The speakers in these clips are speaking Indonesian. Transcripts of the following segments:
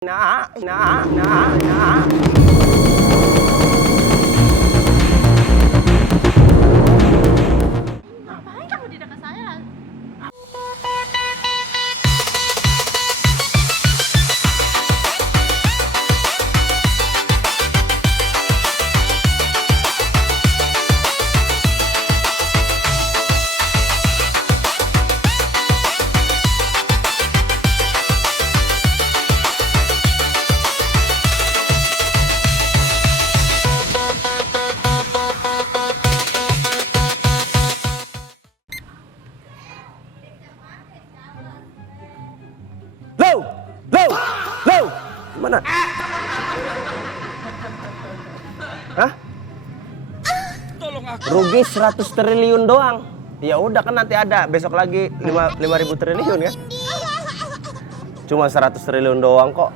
Nah. Ngapain kamu di dekat saya? Low, mana? Hah? Rugi 100 triliun doang. Ya udah kan nanti ada besok lagi 5.000 triliun ya. Cuma 100 triliun doang kok.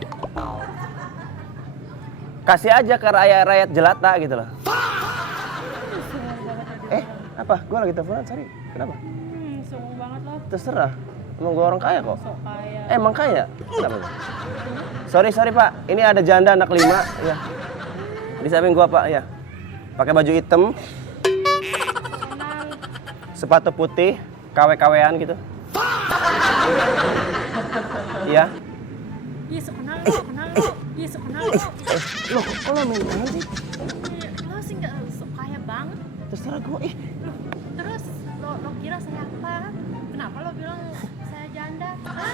Kasih aja ke rakyat jelata gitu loh. Apa? Gua lagi teleponan, Sari. Kenapa? Sungguh banget loh. Terserah. Emang gua orang kaya kok. Sok kaya. Emang kaya? Kenapa? Sorry Pak. Ini ada janda anak 5 ya. Di samping gua Pak ya. Pakai baju hitam. Sepatu putih, KW-KW-an gitu. Iya. Iya, sok kenal lo. Iya, sok kenal lo. Loh, kok lo main tangan sih? Lo sih nggak sok kaya banget. Terserah gua. Loh, terus lo kira saya apa? Kenapa lo bilang saya janda? Hah?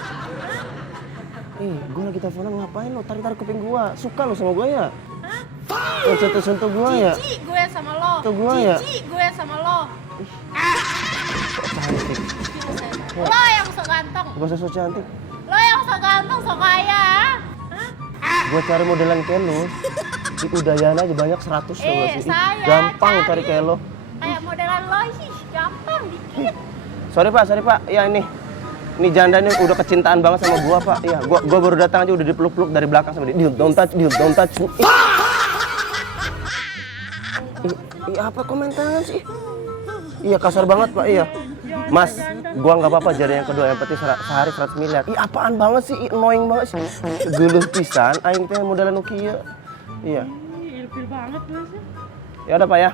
Gua lagi teleponan ngapain lo? Tarik-tarik kuping gua. Suka lo sama gua ya? Hah? Lo sentuh-sentuh gua ya? Jijik gue sama lo. Sentuh gua ya? Jijik gue sama lo. Cantik. Lo yang sok ganteng. Gua so cantik. Lo yang sok ganteng, sok kaya. Hah? Gua cari modelan kayak lo. Di Udayana aja banyak 100 coba sih. Saya Gampang cari kayak lo. Kayak modelan lo sih, gampang dikit. Sorry Pak. Ya ini janda ini udah kecintaan banget sama gua Pak. Iya, gua baru datang aja udah dipeluk-peluk dari belakang sama dia. Don't touch. Apa komentarnya sih? Iya kasar banget Pak. Iya. Mas, gua nggak apa-apa jadi yang kedua. Yang penting sehari 100 miliar. Apaan banget sih? Annoying banget sih. Guluh pisan. Aing teh modelan Nokia. Iya. Ilfil banget lu sih. Ya udah Pak ya.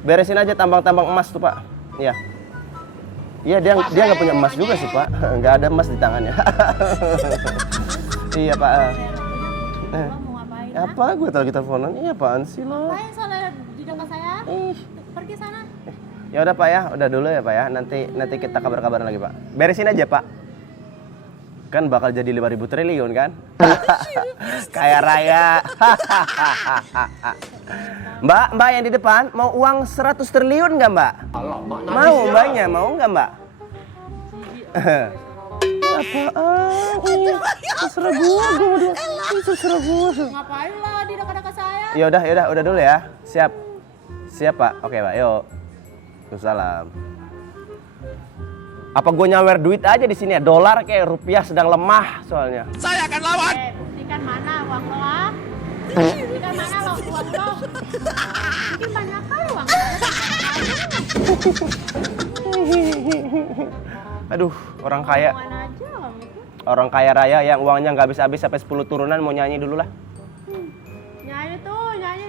Beresin aja tambang-tambang emas tuh Pak. Iya. Iya dia nggak punya emas juga sih Pak. Nggak ada emas di tangannya. Iya Pak. Lo mau ngapain? Apa gue tadi teleponan? Iya apaan sih lo? Ngapain soalnya di dekat saya? Pergi sana. Ya udah Pak ya, udah dulu ya Pak ya. Nanti kita kabar-kabaran lagi Pak. Beresin aja Pak. Kan bakal jadi 5.000 triliun kan? Kaya raya. Mbak yang di depan mau uang 100 triliun nggak Mbak? Mau Mbaknya, mau nggak Mbak? Apaan? Terserah gua mau dua. Terserah gua. Ngapain lo di dekat-dekat saya? Ya udah dulu ya. Siap Pak. Oke Pak, yuk. Waalaikumsalam. Apa gue nyawer duit aja di sini ya? Dolar kayak rupiah sedang lemah soalnya. Saya akan lawan. Buktikan mana uang lo ah? Buktikan mana lo uang lo? Bikin banyak kali uang lo. Aduh, orang kaya. Mana aja uang itu? Orang kaya raya yang uangnya nggak habis-habis sampai 10 turunan mau nyanyi dulu lah. Nyanyi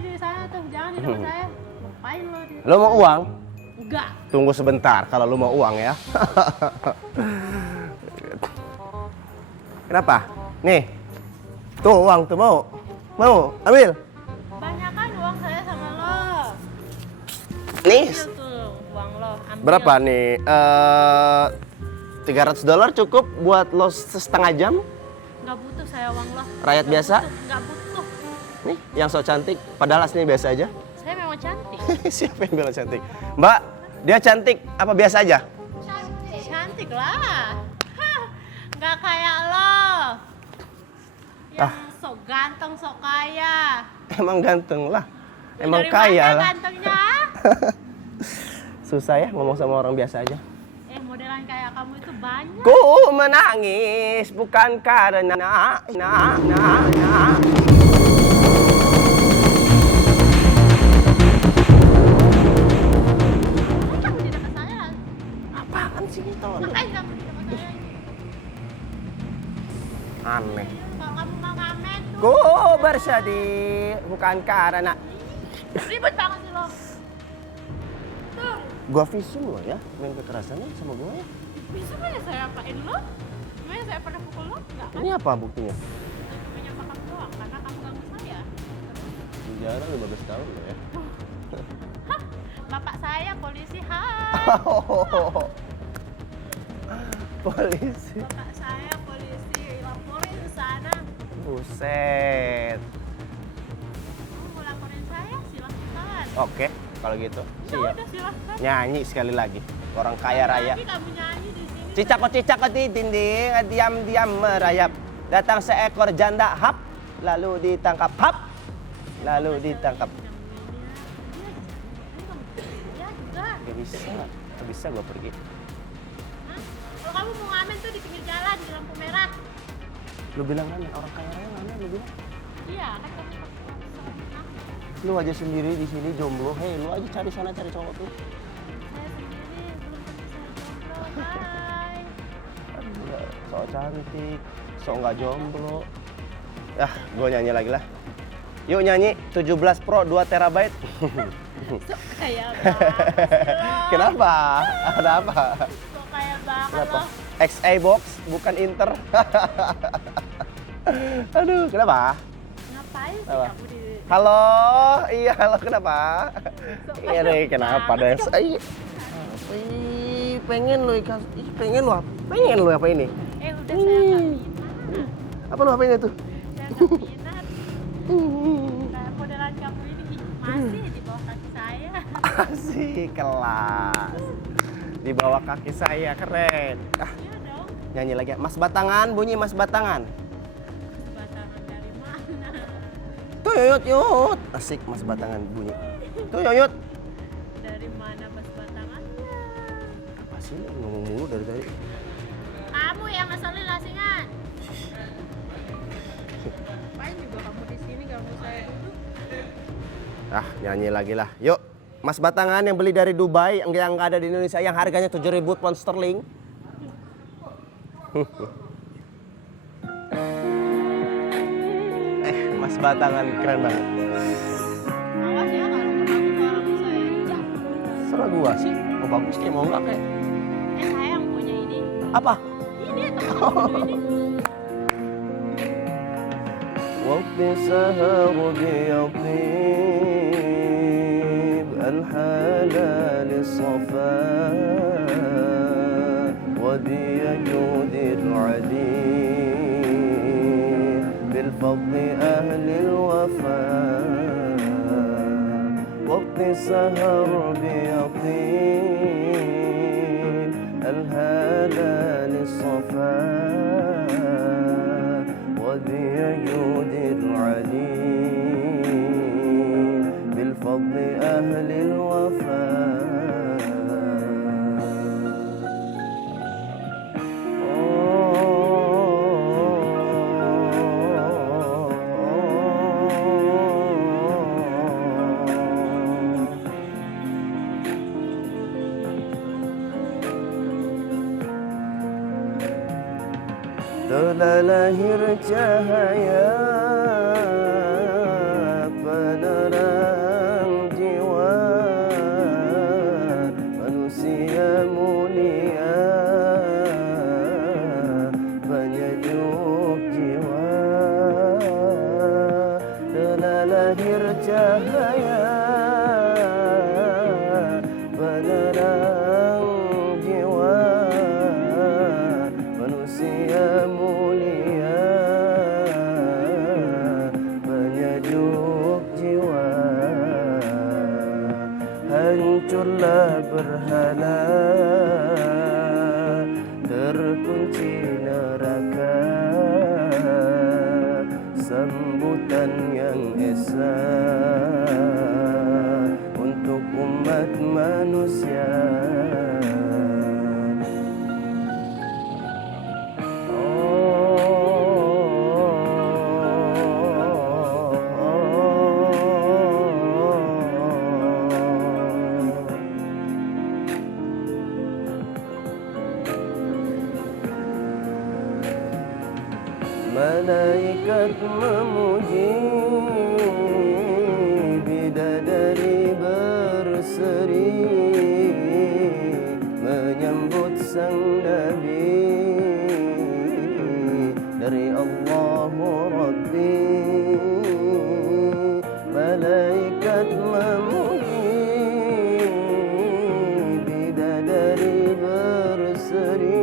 di sana tuh, jangan di dekat saya. Ngapain lo di? Lo mau uang? Enggak. Tunggu sebentar kalau lo mau uang ya. Kenapa? Nih. Tuh uang tuh mau. Mau? Ambil. Banyak kan uang saya sama lo. Nih. Ambil tuh uang lo. Ambil. Berapa nih? $300 cukup buat lo setengah jam? Nggak butuh saya uang lo. Rakyat biasa? Nggak butuh. Nih, yang so cantik. Padahal aslinya biasa aja. Saya memang cantik. Siapa yang bilang cantik? Mbak, dia cantik apa biasa aja? Cantik lah. Hah, nggak kayak lo. Yang sok ganteng, sok kaya. Emang ganteng lah. Emang Dari kaya mana lah. gantengnya? Susah ya ngomong sama orang biasa aja. Modelan kayak kamu itu banyak. Ku menangis bukan karena Kamu di dekat saya. Apaan sih itu? Ngapain kamu di dekat saya? Aneh. Kalau kamu mau Ku bersedih bukan karena Ribet banget sih lo. Tuh, gua visum lo ya, main kekerasannya sama gua ya. bisa nggak ya saya apain lo? Emangnya saya pernah pukul lo? Nggak kan? Ini apa buktinya? Hanya makan doang, karena kamu ganggu saya. Penjara 15 tahun lo ya. Hah, bapak saya polisi, hai. Polisi. Bapak saya polisi, laporin ke sana. Buset. Kamu mau laporin saya? Silahkan. Oke, kalau gitu. Ya Siap. udah silahkan. Nyanyi sekali lagi. Orang kaya raya. Tapi kamu nyanyi di sini. Cicak di dinding, diam-diam merayap. Datang seekor janda, hap. Lalu ditangkap, hap. Lalu ditangkap. Ya juga. Gak bisa, gak bisa gue pergi. Hah? Kalau kamu mau ngamen tuh di pinggir jalan di lampu merah. Lu bilang ngamen, orang kaya raya ngamen lu bilang. Iya, kan kamu ngamen. Lu aja sendiri di sini jomblo. Hei, lu aja cari sana cari cowok tuh. Saya sendiri belum tentu saya jomblo. Hai. Aduh, sok cantik, sok nggak jomblo. Ah, gue nyanyi lagi lah. Yuk nyanyi 17 Pro 2 terabyte. Sok kaya banget sih lo. Kenapa? Ada apa? Sok kaya banget Kenapa? lo. XA box bukan Inter. Aduh, kenapa? Ngapain sih Apa? kamu di... Halo, iya halo kenapa? Sok Iya kaya deh, kenapa banget. deh? Pengen lo ikan, pengen lo apa ini? Udah saya nggak minat. Apa lo apa ini tuh? Saya nggak minat. Nah, modelan kamu ini masih di bawah kaki saya. Asik, kelas. Di bawah kaki saya, keren. Ah, Iya dong. nyanyi lagi. Mas Batangan, bunyi Mas Batangan. Batangan dari mana? Tuh yut yut. Asik Mas Batangan bunyi. Tuh yut. Dari mana bas batangannya? Apa sih ngomong mulu dari tadi? Kamu yang ngeselin lasingan. Ngapain juga kamu di sini ganggu saya duduk? Ah, nyanyi lagi lah. Yuk. Mas Batangan yang beli dari Dubai, yang nggak ada di Indonesia, yang harganya 7.000 pound sterling. Mas Batangan keren banget. Awas ya kalau kamu suaramu saya injak. Serah gua sih, mau bagus kayak mau nggak kayak. Saya yang punya ini. Apa? Ini teman-temanku ini. وقت سهر بيطيب الحلال الصفاء ودي جود العديد بالفضل أهل الوفاء وقت سهر بيطيب الهلال الصفاء ودي جود العليم بالفضل أهل الوفاء telah lahir cahaya penerang jiwa manusia mulia penyejuk jiwa telah lahir cahaya penerang jiwa manusia mulia penyejuk jiwa hancurlah berhala terkunci neraka sambutan yang esa untuk umat manusia. Malaikat memuji, bidadari berseri menyambut sang Nabi. Dari Allahu Rabbi, malaikat memuji, bidadari berseri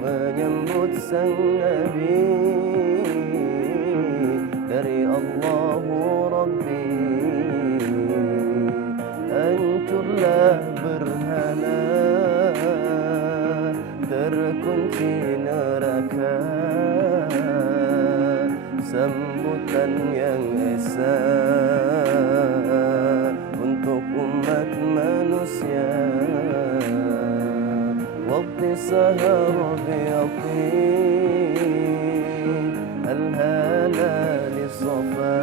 menyambut sang Nabi. Dari Allahu Rabbi, hancurlah berhala, terkunci neraka, sambutan yang esa untuk umat manusia. Waktu sahar bi'aqim al-halal safa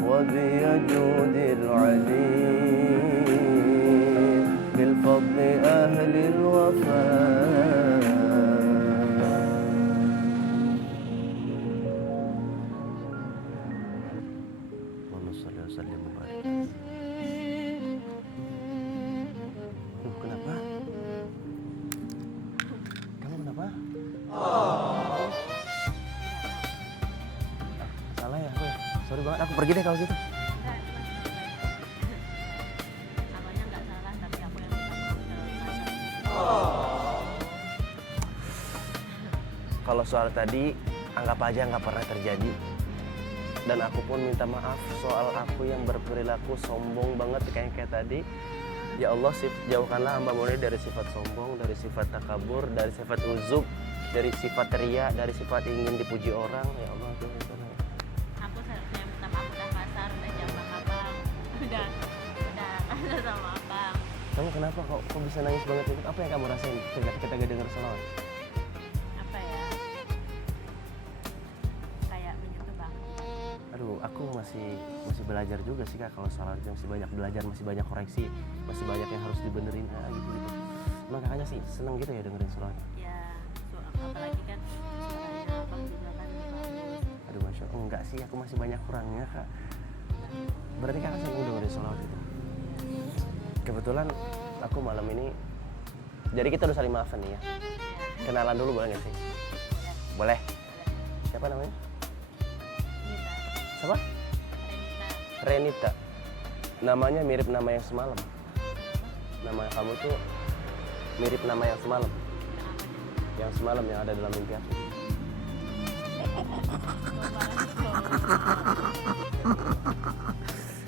wa biyajudil alim بالفضل أهل الوفاء. اللهم صل وسلم وبارك. Kenapa? Kamu kenapa? Salah ya aku ya? Sorry banget, aku pergi deh kalau gitu. Abangnya nggak salah, tapi aku yang minta Kalau soal tadi, anggap aja nggak pernah terjadi. Dan aku pun minta maaf soal aku yang berperilaku sombong banget kayak tadi. Ya Allah, jauhkanlah hamba-Mu ini dari sifat sombong, dari sifat takabur, dari sifat uzub, dari sifat ria, dari sifat ingin dipuji orang. Ya Allah, aku seharusnya minta maaf, udah kasar, udah jambak abang, udah kasar sama abang. Kamu kenapa kok bisa nangis banget itu? Apa yang kamu rasain ketika gak denger salawat? Apa ya, kayak menyentuh bang. Aduh, aku masih belajar juga sih Kak, kalau salawat itu masih banyak belajar, masih banyak koreksi, masih banyak yang harus dibenerin gitu. Emang kakaknya sih seneng gitu ya dengerin salawat? Ya, apalagi kan suaranya abang juga kan bagus. Aduh, Masya Allah, enggak sih, aku masih banyak kurangnya Kak. Berarti kakak seneng dengerin salawat itu? Kebetulan aku malam ini, jadi kita udah saling maafan nih ya. Kenalan dulu boleh nggak sih? Boleh. Siapa namanya? Nita, Siapa? Renita. Renita. Namanya mirip nama yang semalam. Nama kamu tuh mirip nama yang semalam. Yang semalam yang ada dalam mimpi aku.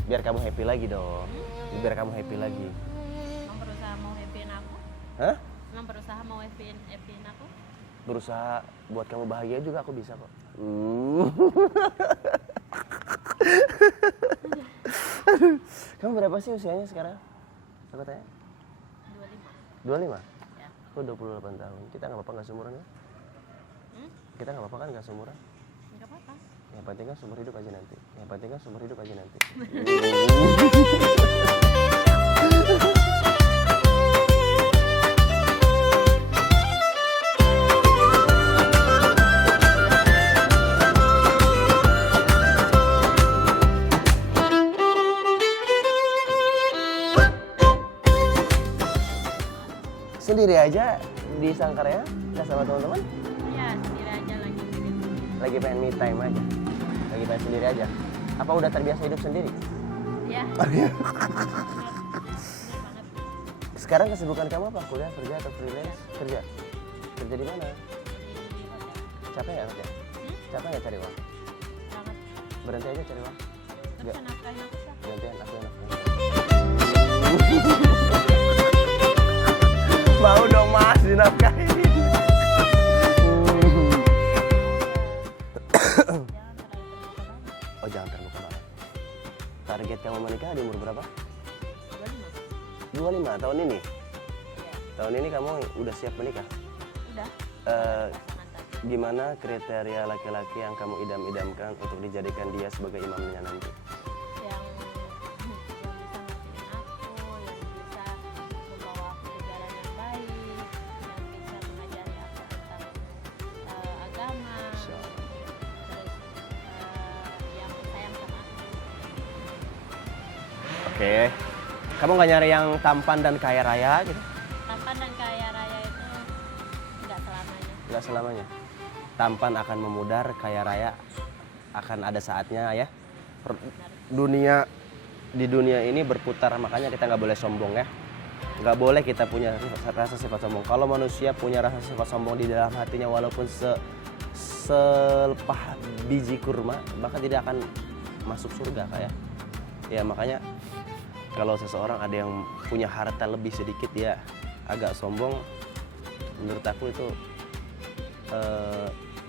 Biar kamu happy lagi dong. Biar kamu happy lagi. Emang berusaha mau happyin aku? Hah? Emang berusaha mau happyin aku? Berusaha buat kamu bahagia juga aku bisa kok. Kamu berapa sih usianya sekarang? Aku tanya. 25. 25? Ya. Aku 28 tahun. Kita nggak apa-apa nggak seumuran ya? Kita nggak apa-apa kan nggak seumuran? Enggak apa-apa. Yang penting kan seumur hidup aja nanti. Yang penting kan seumur hidup aja nanti. Sendiri aja di Sangkaraya, nggak sama teman-teman? Ya, sendiri aja lagi. Lagi pengen me time aja, lagi pengen sendiri aja. Apa udah terbiasa hidup sendiri? Ya. Iya. Bener banget. Sekarang kesibukan kamu apa? Kuliah, kerja atau freelance? Kerja. Kerja di mana? Di hotel. Capek nggak kerja? Capek nggak cari uang? Banget. Berhenti aja cari uang. Terus Nggak. nafkahin aku siapa? Gantian aku yang nafkahin. Mau dong mas dinafkahin. Jangan terlalu terbuka banget. Oh jangan terbuka banget. Target kamu menikah di umur berapa? 25. 25 tahun ini. Iya. Tahun ini kamu udah siap menikah? Udah. Eh, Pasangan tadi. Gimana kriteria laki-laki yang kamu idam-idamkan untuk dijadikan dia sebagai imamnya nanti? Yang bisa ngertiin aku, yang bisa membawa aku ke jalan yang baik, yang bisa mengajari aku tentang agama, Oke. Kamu nggak nyari yang tampan dan kaya raya gitu? Tampan dan kaya raya itu nggak selamanya. Nggak selamanya. Tampan akan memudar, kaya raya akan ada saatnya ya. Di dunia ini berputar, makanya kita nggak boleh sombong ya. Nggak boleh kita punya rasa sifat sombong. Kalau manusia punya rasa sifat sombong di dalam hatinya walaupun selepah biji kurma, bahkan tidak akan masuk surga kayak. Ya makanya kalau seseorang ada yang punya harta lebih sedikit ya agak sombong, menurut aku itu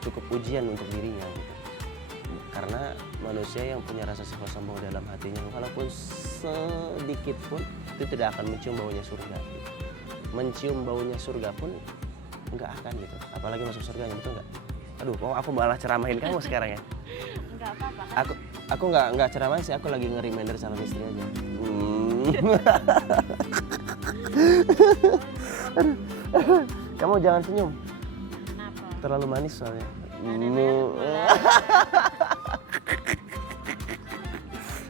cukup ujian untuk dirinya gitu. Karena manusia yang punya rasa sifat sombong dalam hatinya walaupun sedikit pun itu tidak akan mencium baunya surga gitu. Mencium baunya surga pun nggak akan gitu, apalagi masuk surganya, betul nggak? Aduh, kok aku malah ceramahin kamu sekarang ya? Nggak apa-apa kan? Aku nggak ceramahin sih, aku lagi nge-reminder sama istri aja. Kamu jangan senyum, Kenapa? terlalu manis soalnya.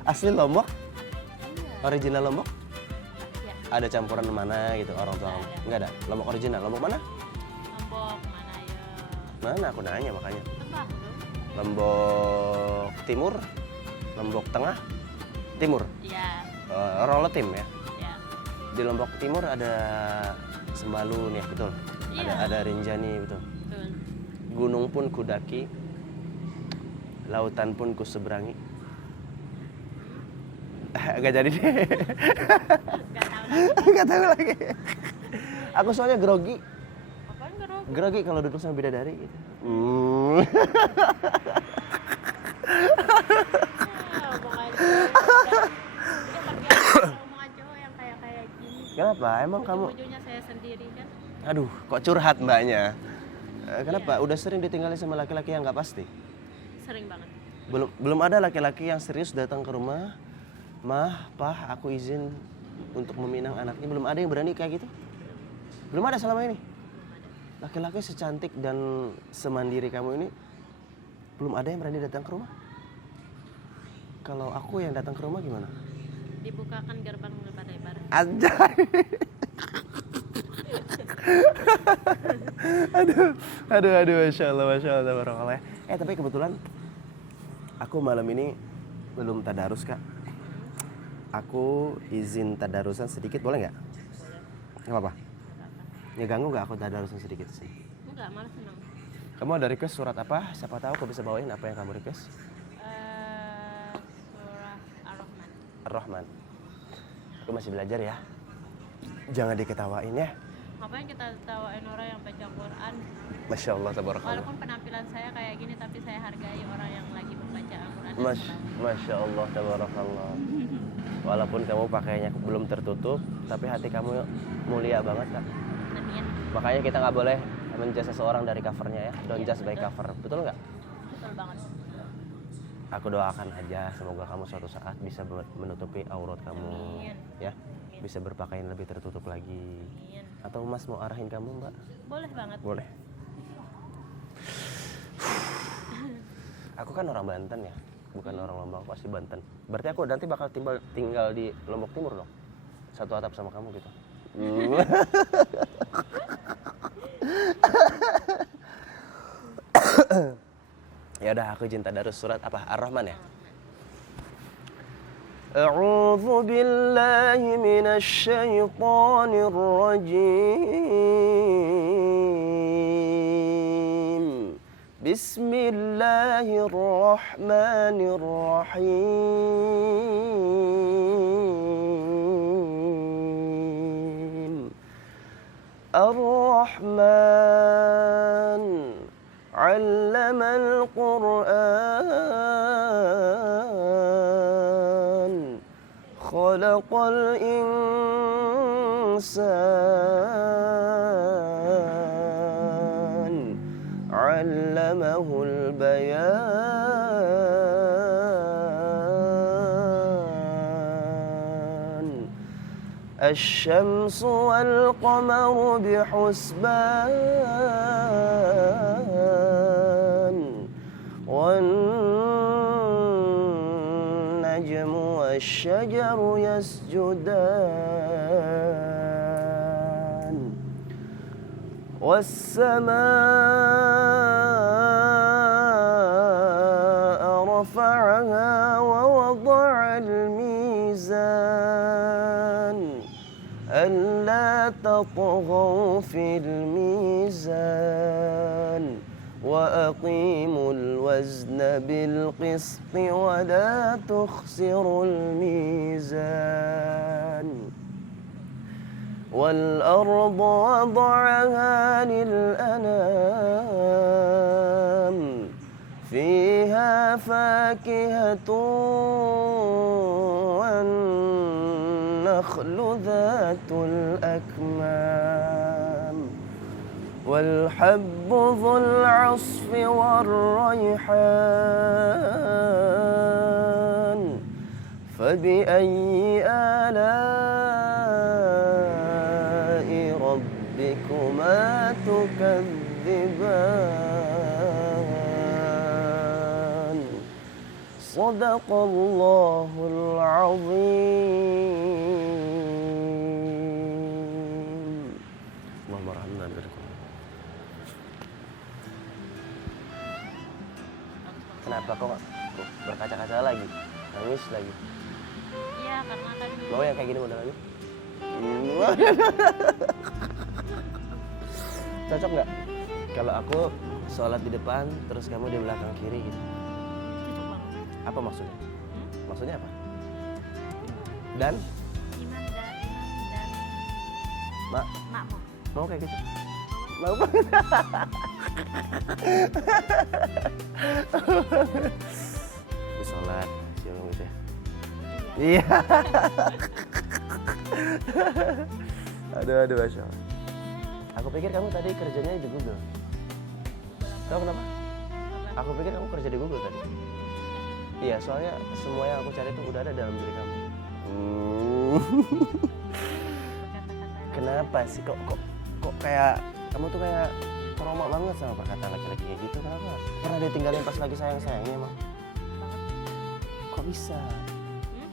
Asli Lombok? Original Lombok? Ya, Ada campuran mana gitu orang tua kamu? Nggak ada. Lombok original. Lombok mana? Lombok mana ya? Mana aku nanya makanya. Tebak dong. Lombok Timur, Lombok Tengah, Timur. Iya, Rolotim ya. ya. Di Lombok Timur ada Sembalun ya, betul. Iya. Ada Rinjani, betul. Betul. Gunung pun kudaki, lautan pun kuseberangi. Gak jadi deh. Nggak tahu lagi. Gak tahu lagi. Aku soalnya grogi. Apaan gerok? Grogi kalau duduk sama bidadari gitu. Ngomong aja. Dia terbiasa omongan cowok yang kayak gini. Kenapa? Emang kamu? Ujung-ujungnya saya sendiri kan. Aduh, kok curhat mbaknya? Kenapa? Udah sering ditinggalin sama laki-laki yang nggak pasti? Sering banget. Belum ada laki-laki yang serius datang ke rumah, Mah, Pah, aku izin untuk meminang anaknya. Belum ada yang berani kayak gitu? Belum ada selama ini? Laki-laki secantik dan semandiri kamu ini, belum ada yang berani datang ke rumah? Kalau aku yang datang ke rumah gimana? Dibukakan gerbang lebar-lebar. Anjay. aduh, masya Allah, barakallah. Tapi kebetulan aku malam ini belum tadarus kak. Aku izin tadarusan sedikit, boleh nggak? Nggak apa-apa. Ngeganggu nggak aku tadarusan sedikit sih? Enggak, malah senang. Kamu ada request surat apa? Siapa tahu aku bisa bawain apa yang kamu request. Surah Ar-Rahman. Ar-Rahman. Aku masih belajar ya. Jangan diketawain ya. Ngapain kita tawain orang yang baca Quran? Masya Allah, tabarakallah. Walaupun penampilan saya kayak gini, tapi saya hargai orang yang lagi membaca Al-Quran. Masya Allah, tabarakallah. Walaupun kamu pakainya belum tertutup, tapi hati kamu mulia banget kan. Amin. Makanya kita nggak boleh menjudge seseorang dari covernya ya. Don't judge by cover, betul nggak? Betul banget. Aku doakan aja semoga kamu suatu saat bisa menutupi aurat kamu. Amin. Ya, bisa berpakaian lebih tertutup lagi. Amin. Atau Mas mau arahin kamu mbak? Boleh banget. Boleh. Aku kan orang Banten ya, bukan orang Lombok, pasti Banten. Berarti aku nanti bakal tinggal di Lombok Timur dong, satu atap sama kamu gitu. Ya udah, aku izin tadarus surat apa? Ar-Rahman ya. A'udzu billahi minasy syaithanir rajim. Bismillahirrahmanirrahim. Ar-Rahman 'allamal Qur'an. Khalaqal insan. 'allamahul bayan. Asy-syamsu wal qamaru bihusban. Wan najmu والشجر يسجدان والسماء رفعها ووضع الميزان ألا تطغوا في الميزان وأقيموا الوزن بالقسط ولا تخسروا الميزان والأرض وضعها للأنام فيها فاكهة والنخل ذات الأكمام والحب ذو العصف والريحان فبأي آلاء ربكما تكذبان صدق الله العظيم اللهم ارحمنا برحمتك. Kenapa kok berkaca-kaca lagi? Nangis lagi? Iya, karena kan Mau yang kayak gini modelannya? Cocok nggak? Kalau aku sholat di depan, terus kamu di belakang kiri gitu. cocok banget. Apa maksudnya? Maksudnya apa? Dan? Iman dan Mak, mak mau. mau kayak gitu? Mau banget. Di sholat, siapa gitu ya? Iya. Aduh, Masya Allah. Aku pikir kamu tadi kerjanya di Google. Tahu kenapa? Aku pikir kamu kerja di Google tadi. Iya, soalnya semua yang aku cari itu udah ada dalam diri kamu. Kenapa sih kok kayak kamu tuh kayak trauma banget sama perkataan laki-laki kayak gitu? Kenapa? Pernah ditinggalin pas lagi sayang-sayangnya emang? Kok bisa?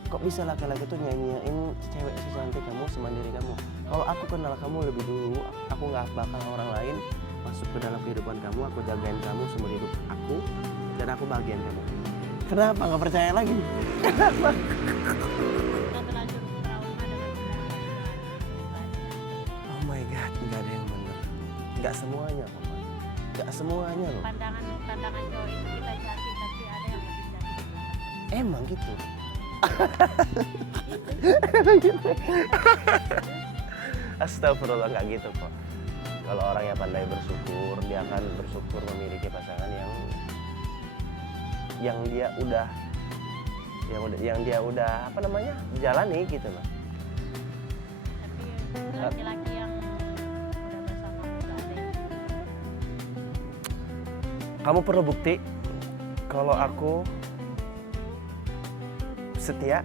Kok bisa laki-laki tuh nyanyiin cewek secantik kamu, semandiri kamu? Kalau aku kenal kamu lebih dulu, aku nggak bakal orang lain masuk ke dalam kehidupan kamu. Aku jagain kamu seumur hidup aku, dan aku bahagiain kamu. Kenapa nggak percaya lagi? Kenapa? Udah terlanjur trauma dengan Oh my God, nggak ada yang benar. Nggak semuanya, kok. Nggak semuanya loh. pandangan cowok itu kita cantik, tapi ada yang lebih cantik. Emang gitu. Astagfirullah, nggak gitu kok. Kalau orang yang pandai bersyukur, dia akan bersyukur memiliki pasangan yang dia udah apa namanya jalani gitu loh. Tapi laki-laki yang udah bersama udah ada yang Kamu perlu bukti kalau aku setia.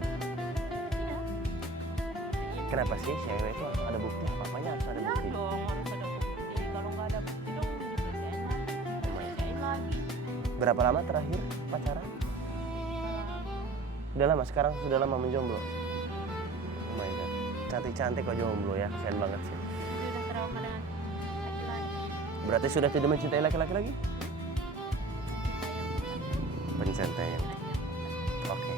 Kenapa sih cewek itu harus ada bukti? Apa-apanya harus ada Enggak bukti? dong, harus ada bukti. Kalau nggak ada bukti dong diselesaikan lagi. Diselesaikan lagi. Berapa lama terakhir pacaran? Udah lama, sekarang sudah lama menjomblo. Oh my God, cantik-cantik kok jomblo ya, kasian banget sih. Jadi udah trauma dengan laki-laki. Berarti sudah tidak mencintai laki-laki lagi? Pencintaian. Oke,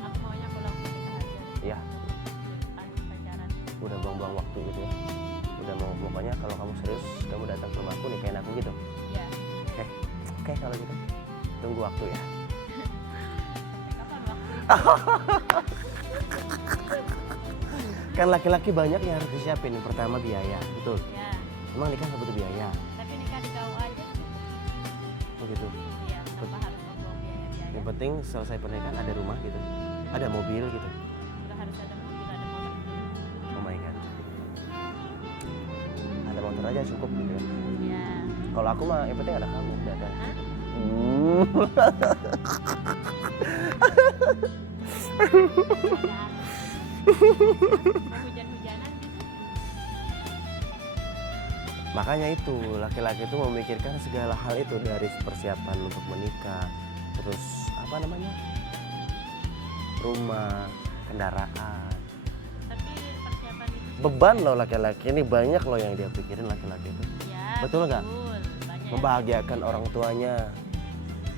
Aku maunya pulang ketika aja. ya Lanjut pacaran. udah buang-buang waktu gitu ya. Udah mau, pokoknya kalau kamu serius, kamu datang ke rumahku nikahin aku gitu. Iya. Oke kalau gitu. Tunggu waktu ya. Kapan waktu? Kan laki-laki banyak yang harus disiapin. Yang pertama biaya, betul. Ya. Emang nikah nggak butuh biaya? Tapi nikah di KUA aja. Begitu. Iya. Tanpa harus membuang biaya-biaya. Yang penting selesai pernikahan ada rumah gitu, ada mobil gitu. Udah harus ada mobil, ada motor. Oh my God. Ada motor aja cukup gitu ya. Iya. Kalau aku mah yang penting ada kamu, udah ada. Hah? Mau hujan-hujanan gitu. Makanya itu laki-laki itu memikirkan segala hal itu dari persiapan untuk menikah, terus apa namanya rumah, kendaraan. Tapi persiapan itu Beban loh laki-laki ini, banyak loh yang dia pikirin laki-laki itu. ya Betul nggak? banyak. Membahagiakan orang tuanya.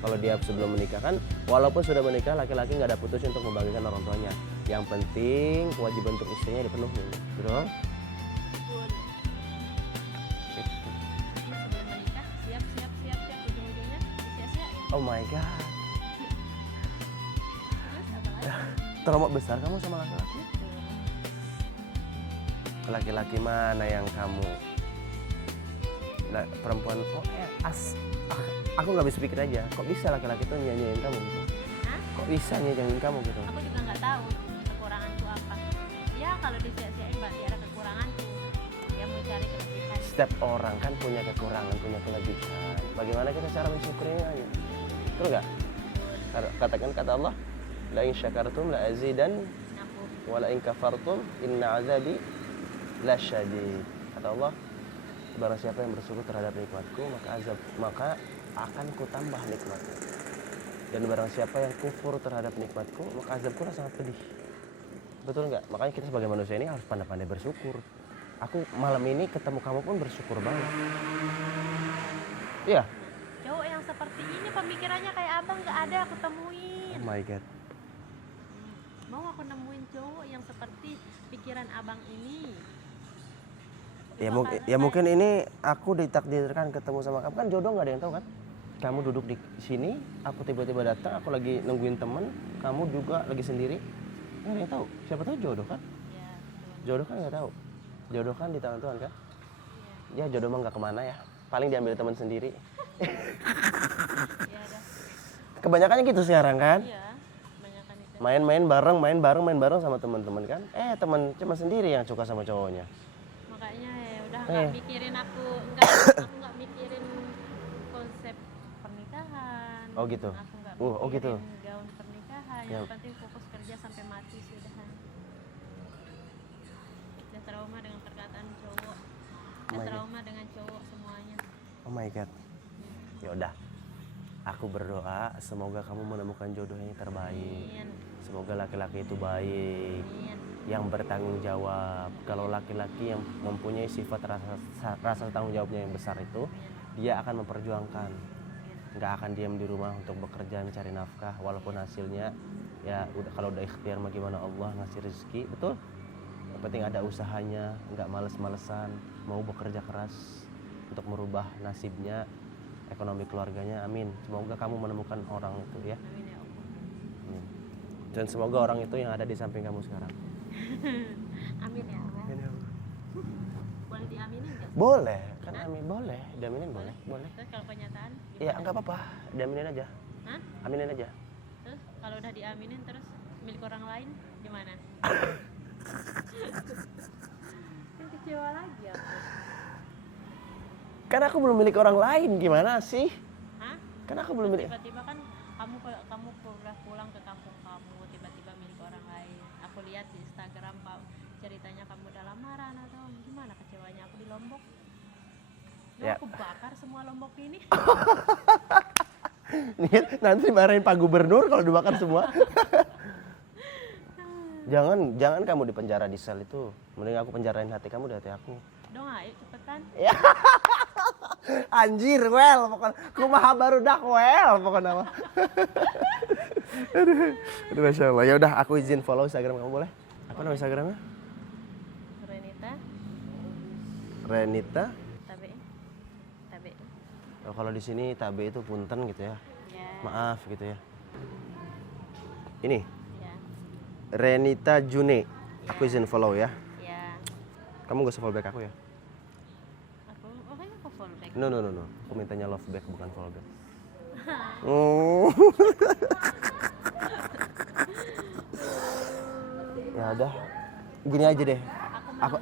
Kalau dia sebelum menikah kan, walaupun sudah menikah, laki-laki nggak ada putusnya untuk membahagiakan orang tuanya. Yang penting kewajiban untuk istrinya dipenuhi, betul? Betul. Sebelum menikah siap ujung-ujungnya disia-siain. Oh my god, Terus apa lagi? trauma besar kamu sama laki-laki? Laki-laki mana yang kamu perempuan aku nggak bisa pikir aja, kok bisa laki-laki tuh nyanyiin kamu gitu? Hah? Kok bisa nyanyiin kamu gitu? Aku juga nggak tahu kekuranganku apa. Ya kalau disia-siain berarti ada kekuranganku. Dia mau cari kelebihan. Setiap orang kan punya kekurangan, punya kelebihan. Bagaimana kita cara mensyukurinya? Betul nggak? Katakan kata Allah, la in syakartum la azidan Aku wa la in kafartum inna azabi lasyadid. Kata Allah, barang siapa yang bersyukur terhadap nikmatku, maka akan kutambah nikmatku. Dan barang siapa yang kufur terhadap nikmatku, maka azabku sangat pedih. Betul nggak? Makanya kita sebagai manusia ini harus pandai-pandai bersyukur. Aku malam ini ketemu kamu pun bersyukur banget. Iya. cowok yang seperti ini pemikirannya kayak abang nggak ada aku temuin. Oh my god. Mau aku nemuin cowok yang seperti pikiran abang ini. Ya mungkin ini aku ditakdirkan ketemu sama kamu, kan jodoh, nggak ada yang tahu kan. Kamu duduk di sini, aku tiba-tiba datang, aku lagi nungguin temen, kamu juga lagi sendiri, nggak ada yang tahu. Siapa tahu jodoh kan? Ya, betul. Jodoh kan nggak tahu. Jodoh kan di tangan Tuhan kan? Iya. Ya jodoh mah nggak kemana ya, paling diambil teman sendiri. Iya dah. Kebanyakannya gitu sekarang kan? Iya. Kebanyakan itu. Main bareng sama teman-teman kan? Teman cuma sendiri yang suka sama cowoknya. Makanya ya udah nggak mikirin aku nggak mikirin konsep pernikahan. Oh gitu. Aku nggak Oh gitu. mikirin gaun pernikahan. Ya. Yang penting fokus kerja sampai mati sudah. Udah trauma dengan perkataan cowok. Oh my God. Trauma dengan cowok semuanya. Oh my god. Ya udah. Aku berdoa semoga kamu menemukan jodoh yang terbaik. Amin. Semoga laki-laki itu baik, Amin. yang bertanggung jawab. Kalau laki-laki yang mempunyai sifat rasa tanggung jawabnya yang besar itu, dia akan memperjuangkan. Nggak akan diam di rumah untuk bekerja mencari nafkah, walaupun hasilnya ya udah, kalau udah ikhtiar mah gimana Allah ngasih rezeki, betul? Yang penting ada usahanya, nggak males-malesan, mau bekerja keras untuk merubah nasibnya, ekonomi keluarganya. Amin. Semoga kamu menemukan orang itu ya. Amin ya Allah. Amin. Dan semoga orang itu yang ada di samping kamu sekarang. Amin ya Allah. Boleh diaminin nggak? Boleh, kan amin, boleh. Diaminin boleh, boleh. Terus kalau kenyataan? Iya, enggak apa-apa. Diaminin aja. Hah? Aminin aja. Terus kalau udah diaminin terus milik orang lain gimana? Kan kecewa lagi aku. Kan aku belum milik orang lain, gimana sih? Hah? Kan aku belum milik. Tiba-tiba kan kamu udah pulang ke kampung kamu, tiba-tiba milik orang lain. Aku lihat di Instagram Pak, ceritanya kamu udah lamaran atau gimana, kecewanya aku di Lombok. Ya. Aku bakar semua Lombok ini. Nanti dimarahin Pak Gubernur kalau dibakar semua. Jangan kamu di penjara di sel itu. Mending aku penjarain hati kamu di hati aku. Dong ayo cepetan. Anjir, well, pokoknya kumaha barudak well, pokoknya mah. Aduh, Masya Allah. Ya udah, aku izin follow Instagram kamu, boleh? Apa nama Instagramnya? Renita. Tabe. Oh, kalau di sini Tabe itu punten gitu ya. Ya. Maaf gitu ya. Ini Ya. Renita June. Aku izin follow ya. Ya. Kamu gak usah follow back aku ya. Aku follow back. No. Aku mintanya love back bukan follow back. Ya udah. Gini aja deh. Aku